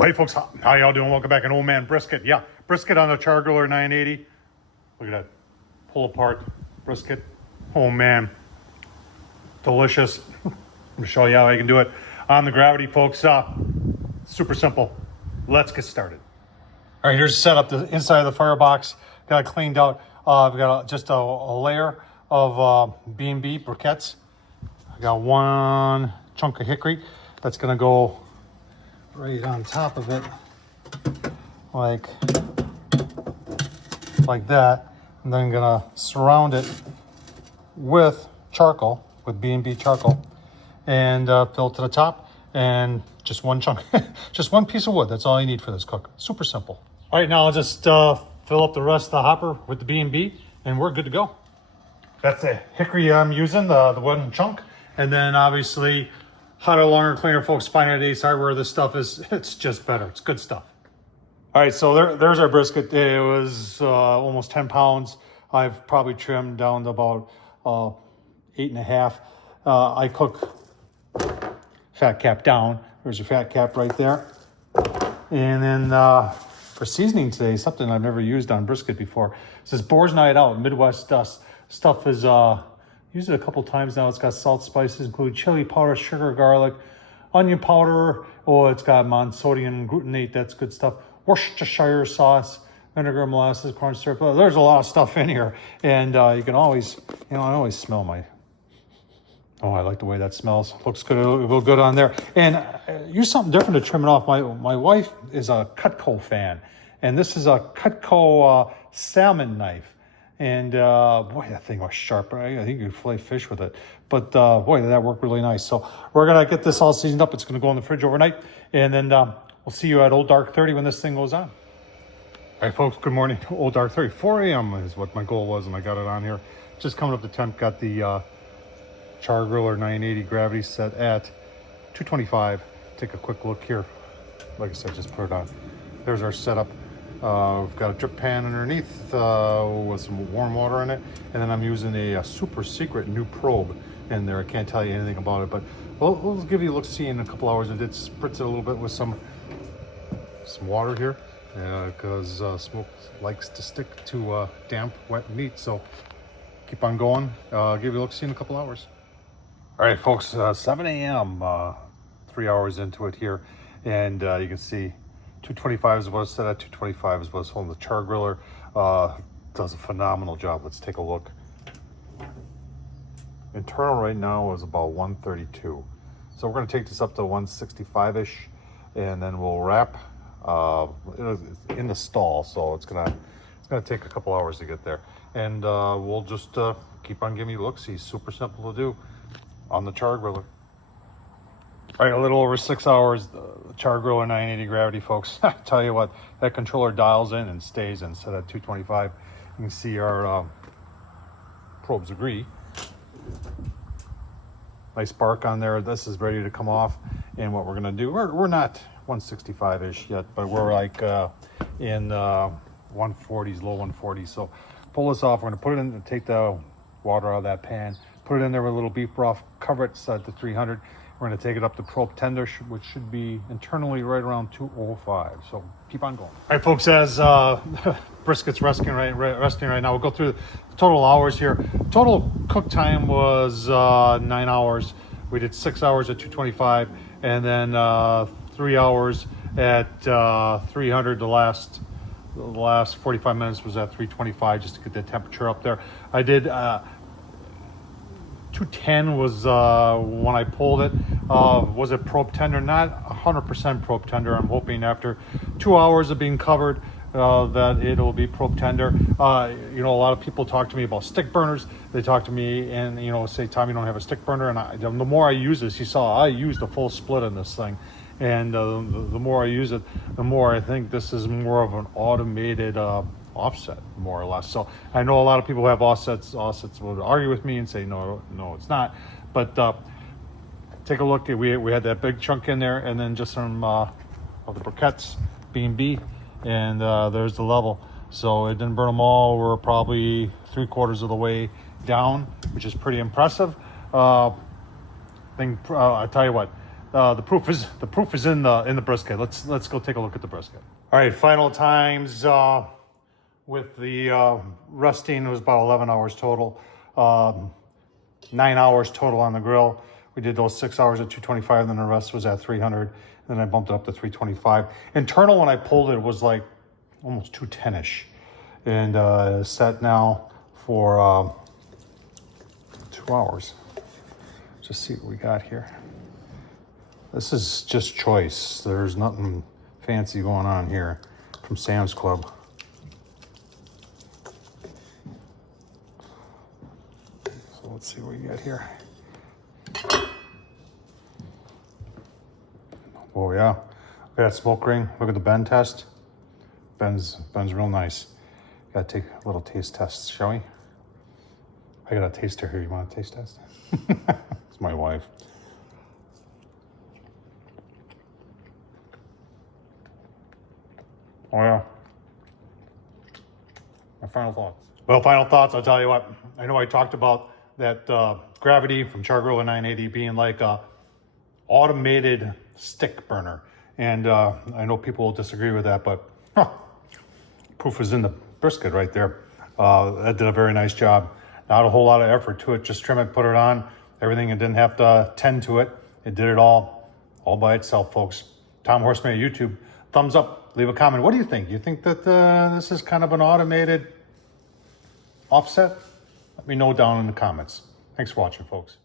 Well, hey folks, how y'all doing? Welcome back. An old man brisket. Yeah, brisket on the Chargriller 980. Look at that. Pull apart brisket. Oh man, delicious. I'm gonna show you how I can do it on the Gravity, folks. Super simple. Let's get started. All right, here's the setup. The inside of the firebox got it cleaned out. I've got just a layer of B&B briquettes. I got one chunk of hickory that's gonna go right on top of it, like that. And then I'm gonna surround it with charcoal, with B&B charcoal, and fill it to the top. And just one chunk, just one piece of wood. That's all you need for this cook. Super simple. All right, now I'll just fill up the rest of the hopper with the B&B, and we're good to go. That's the hickory I'm using, the one chunk, and then obviously hotter, longer, cleaner, folks. Find it at Ace Hardware. This stuff is, it's just better. It's good stuff. All right, so there's our brisket. It was almost 10 pounds. I've probably trimmed down to about 8.5. I cook fat cap down. There's your fat cap right there. And then for seasoning today, something I've never used on brisket before. It says Boar's Night Out, Midwest Dust. Stuff is, used it a couple times now. It's got salt, spices, include chili powder, sugar, garlic, onion powder. Oh, it's got monosodium glutamate. That's good stuff. Worcestershire sauce, vinegar, molasses, corn syrup. There's a lot of stuff in here. And you can always, I always smell my, oh, I like the way that smells. Looks good. It'll go good on there. And use something different to trim it off. My wife is a Cutco fan. And this is a Cutco salmon knife. And boy, that thing was sharp. I think you could fillet fish with it. But boy, that worked really nice. So we're gonna get this all seasoned up. It's gonna go in the fridge overnight. And then we'll see you at Old Dark 30 when this thing goes on. All right, folks, good morning. Old Dark 30. 4 a.m. is what my goal was, and I got it on here. Just coming up to temp, got the Chargriller 980 Gravity set at 225. Take a quick look here. Like I said, just put it on. There's our setup. We've got a drip pan underneath with some warm water in it, and then I'm using a super secret new probe in there. I can't tell you anything about it, but we'll give you a look-see in a couple hours. I did spritz it a little bit with some water here because smoke likes to stick to damp, wet meat. So keep on going. I'll give you a look-see in a couple hours. All right, folks, 7 a.m., 3 hours into it here, and you can see 225 is what it's set at. 225 is what it's holding. The Chargriller does a phenomenal job. Let's take a look. Internal right now is about 132. So we're going to take this up to 165-ish, and then we'll wrap in the stall. So it's gonna take a couple hours to get there, and we'll just keep on giving you looks. He's super simple to do on the Chargriller. All right, a little over 6 hours, the Chargriller 980 Gravity, folks. I tell you what, that controller dials in and stays in, set at 225. You can see our probes agree. Nice spark on there. This is ready to come off. And what we're gonna do, we're not 165-ish yet, but we're like in 140s, low 140s. So pull this off. We're gonna put it in and take the water out of that pan, put it in there with a little beef broth, cover it, set to 300. We're going to take it up to probe tender, which should be internally right around 205. So keep on going. All right, folks, as brisket's resting right now, we'll go through the total hours here. Total cook time was 9 hours. We did 6 hours at 225, and then 3 hours at 300. The last 45 minutes was at 325 just to get the temperature up there. I did 210 was when I pulled it. Was it probe tender? Not 100% probe tender. I'm hoping after 2 hours of being covered that it'll be probe tender. A lot of people talk to me about stick burners. They talk to me and say, Tom, you don't have a stick burner. And the more I use this, you saw I used a full split in this thing, and the more I use it, the more I think this is more of an automated offset, more or less. So I know a lot of people who have offsets will argue with me and say no it's not, but take a look. We had that big chunk in there, and then just some of the briquettes, B&B, and there's the level. So it didn't burn them all. We're probably 3/4 of the way down, which is pretty impressive. I tell you what, the proof is in the brisket. Let's go take a look at the brisket. All right, final times with the resting, it was about 11 hours total. 9 hours total on the grill. We did those 6 hours at 225, and then the rest was at 300. And then I bumped it up to 325. Internal, when I pulled it, was like almost 210-ish. And it's set now for 2 hours. Just see what we got here. This is just choice. There's nothing fancy going on here from Sam's Club. So let's see what we got here. Oh yeah, look at that smoke ring. Look at the bend test. Bends real nice. Gotta take a little taste test, shall we? I got a taster here. You want a taste test? It's my wife. Oh yeah. My final thoughts. Well, final thoughts, I'll tell you what. I know I talked about that Gravity from Chargriller 980 being like a automated stick burner. And I know people will disagree with that, but proof is in the brisket right there. That did a very nice job. Not a whole lot of effort to it. Just trim it, put it on. Everything, it didn't have to tend to it. It did it all by itself, folks. Tom Horsman at YouTube. Thumbs up, leave a comment. What do you think? You think that this is kind of an automated offset? Let me know down in the comments. Thanks for watching, folks.